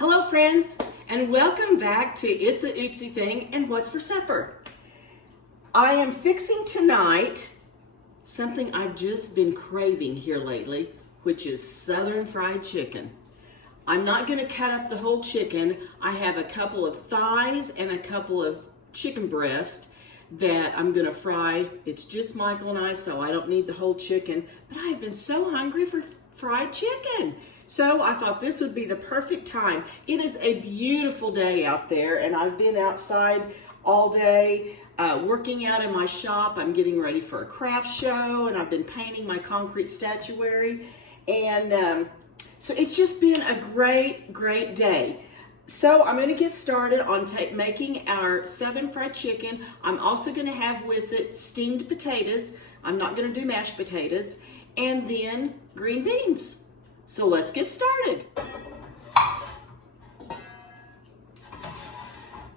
Hello friends, and welcome back to It's a Ootsy Thing and What's for Supper. I am fixing tonight something I've just been craving here lately, which is Southern fried chicken. I'm not going to cut up the whole chicken. I have a couple of thighs and a couple of chicken breasts that I'm going to fry. It's just Michael and I, so I don't need the whole chicken, but I've been so hungry for fried chicken. So I thought this would be the perfect time. It is a beautiful day out there, and I've been outside all day working out in my shop. I'm getting ready for a craft show, and I've been painting my concrete statuary. And so it's just been a great day. So I'm going to get started on making our Southern fried chicken. I'm also going to have with it steamed potatoes. I'm not going to do mashed potatoes. And then green beans. So let's get started.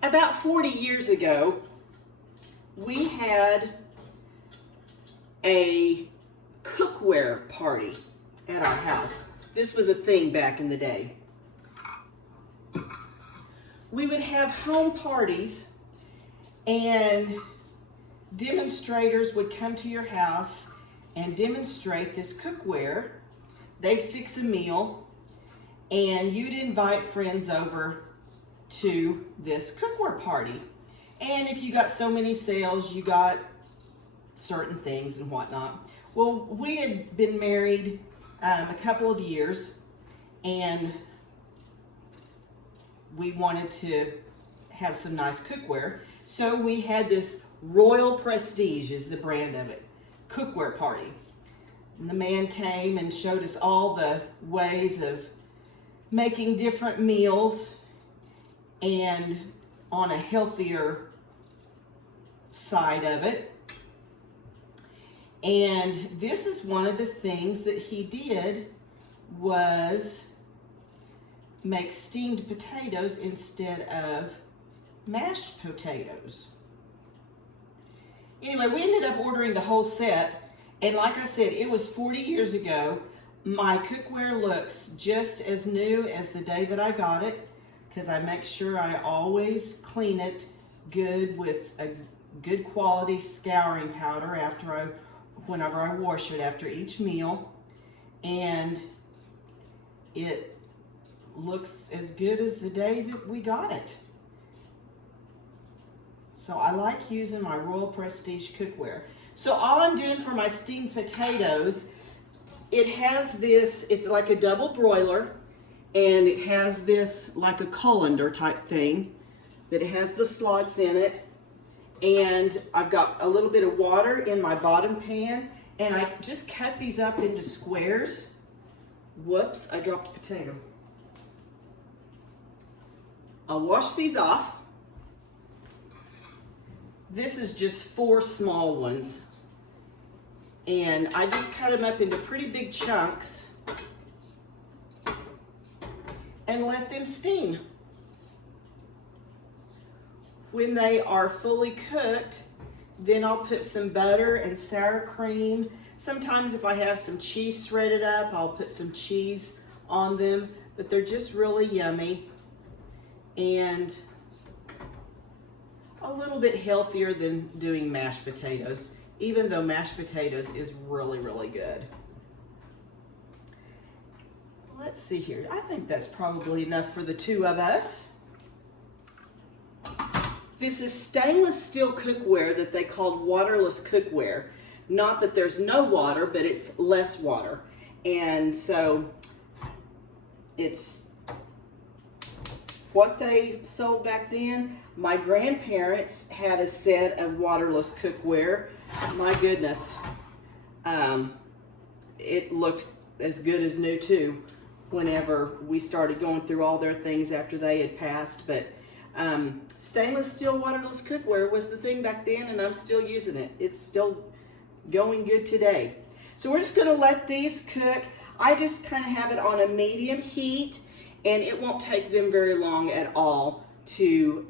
About 40 years ago, we had a cookware party at our house. This was a thing back in the day. We would have home parties and demonstrators would come to your house and demonstrate this cookware. They'd fix a meal and you'd invite friends over to this cookware party. And if you got so many sales, you got certain things and whatnot. Well, we had been married a couple of years and we wanted to have some nice cookware. So we had this Royal Prestige is the brand of it, cookware party. And the man came and showed us all the ways of making different meals and on a healthier side of it. And this is one of the things that he did was make steamed potatoes instead of mashed potatoes. Anyway, we ended up ordering the whole set. And like I said, it was 40 years ago. My cookware looks just as new as the day that I got it, because I make sure I always clean it good with a good quality scouring powder whenever I wash it after each meal. And it looks as good as the day that we got it. So I like using my Royal Prestige cookware. So all I'm doing for my steamed potatoes, it has this, it's like a double broiler, and it has this like a colander type thing, that it has the slots in it. And I've got a little bit of water in my bottom pan, and I just cut these up into squares. Whoops, I dropped a potato. I'll wash these off. This is just 4 small ones. And I just cut them up into pretty big chunks and let them steam. When they are fully cooked, then I'll put some butter and sour cream. Sometimes if I have some cheese shredded up, I'll put some cheese on them, but they're just really yummy and a little bit healthier than doing mashed potatoes, even though mashed potatoes is really good. Let's see here. I think that's probably enough for the 2 of us. This is stainless steel cookware that they called waterless cookware. Not that there's no water, but it's less water. And so it's what they sold back then. My grandparents had a set of waterless cookware. My goodness, it looked as good as new too whenever we started going through all their things after they had passed. But stainless steel waterless cookware was the thing back then, and I'm still using it. It's still going good today. So we're just gonna let these cook. I just kind of have it on a medium heat, and it won't take them very long at all to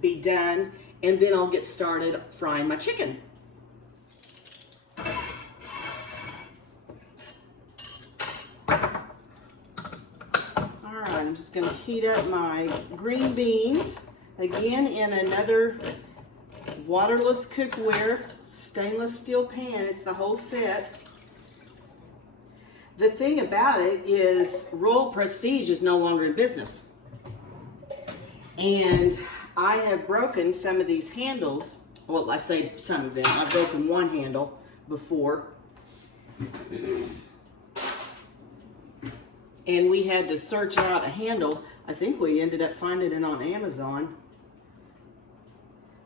be done. And then I'll get started frying my chicken. right, I'm just going to heat up my green beans, again in another waterless cookware, stainless steel pan. It's the whole set. The thing about it is Royal Prestige is no longer in business. And I have broken some of these handles. Well, I say some of them. I've broken one handle before. And we had to search out a handle. I think we ended up finding it on Amazon.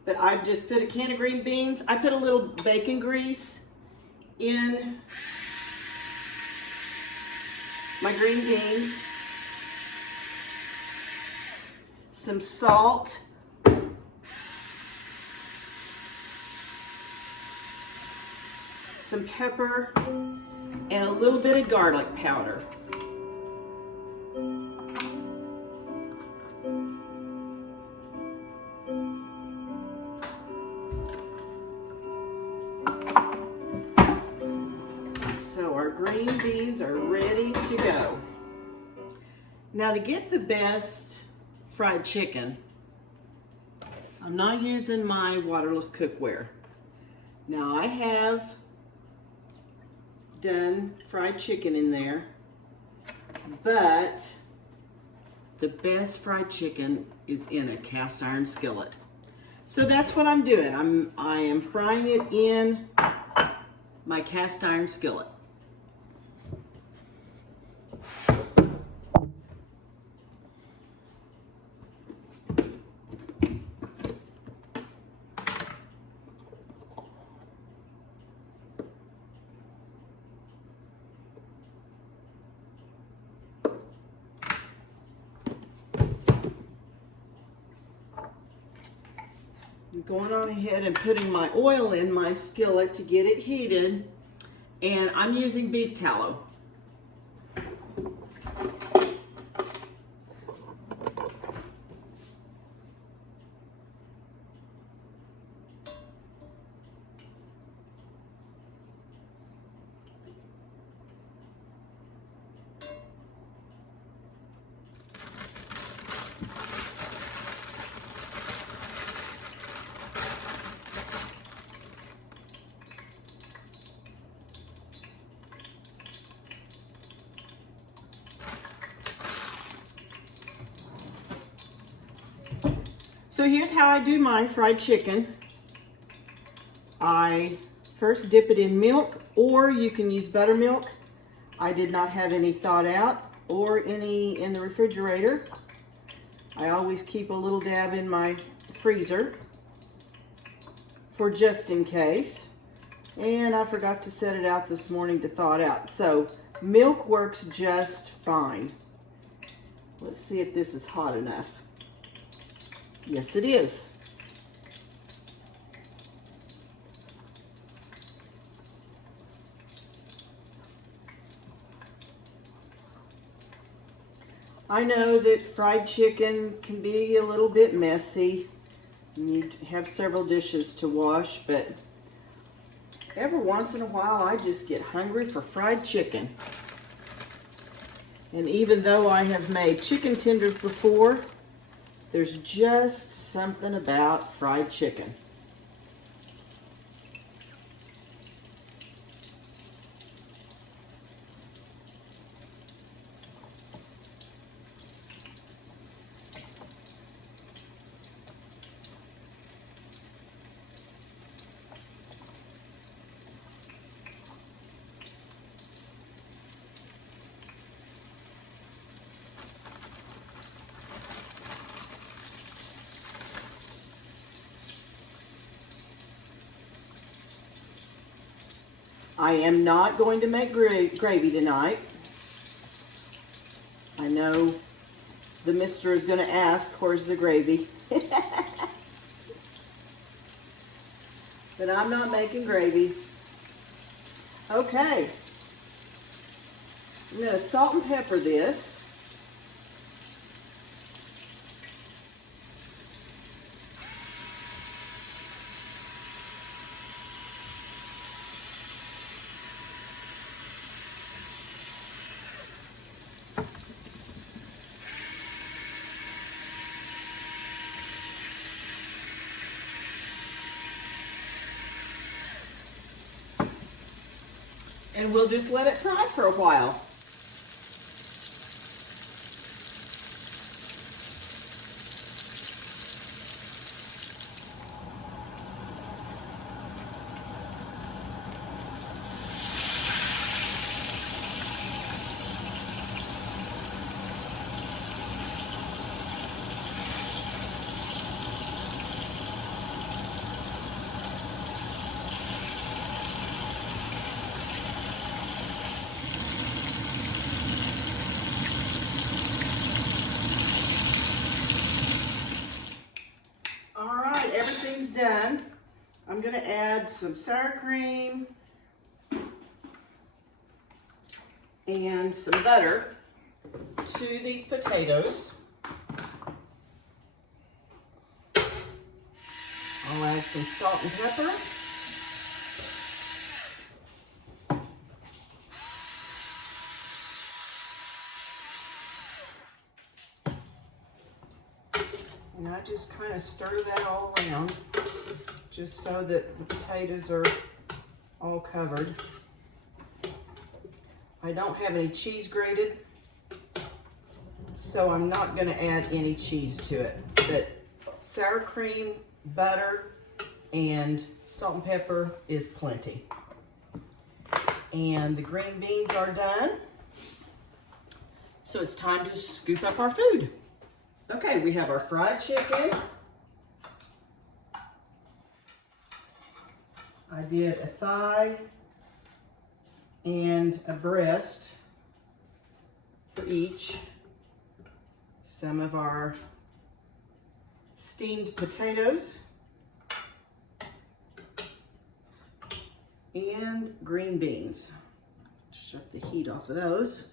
But I've just put a can of green beans. I put a little bacon grease in my green beans. Some salt. Some pepper. And a little bit of garlic powder. So our green beans are ready to go. Now, to get the best fried chicken, I'm not using my waterless cookware. Now, I have done fried chicken in there, but the best fried chicken is in a cast iron skillet. So that's what I'm doing. I am frying it in my cast iron skillet. I'm going on ahead and putting my oil in my skillet to get it heated, and I'm using beef tallow. So here's how I do my fried chicken. I first dip it in milk, or you can use buttermilk. I did not have any thawed out or any in the refrigerator. I always keep a little dab in my freezer for just in case. And I forgot to set it out this morning to thaw it out. So milk works just fine. Let's see if this is hot enough. Yes, it is. I know that fried chicken can be a little bit messy. You have several dishes to wash, but every once in a while I just get hungry for fried chicken. And even though I have made chicken tenders before, there's just something about fried chicken. I am not going to make gravy tonight. I know the mister is going to ask, where's the gravy? But I'm not making gravy. Okay. I'm going to salt and pepper this. and we'll just let it fry for a while. All right, everything's done. I'm gonna add some sour cream and some butter to these potatoes. I'll add some salt and pepper. And I just kind of stir that all around just so that the potatoes are all covered. I don't have any cheese grated, so I'm not going to add any cheese to it. But sour cream, butter, and salt and pepper is plenty. And the green beans are done. So it's time to scoop up our food. Okay, we have our fried chicken. I did a thigh and a breast for each. Some of our steamed potatoes and green beans. Shut the heat off of those.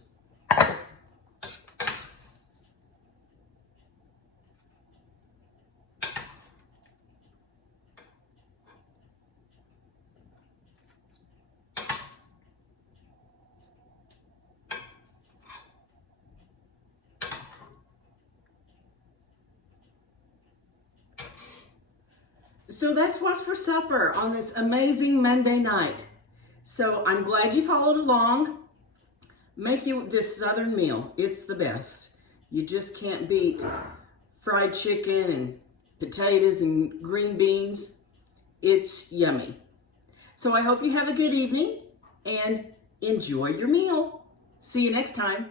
So that's what's for supper on this amazing Monday night. So I'm glad you followed along. Make you this Southern meal. It's the best. You just can't beat fried chicken and potatoes and green beans. It's yummy. So I hope you have a good evening and enjoy your meal. See you next time.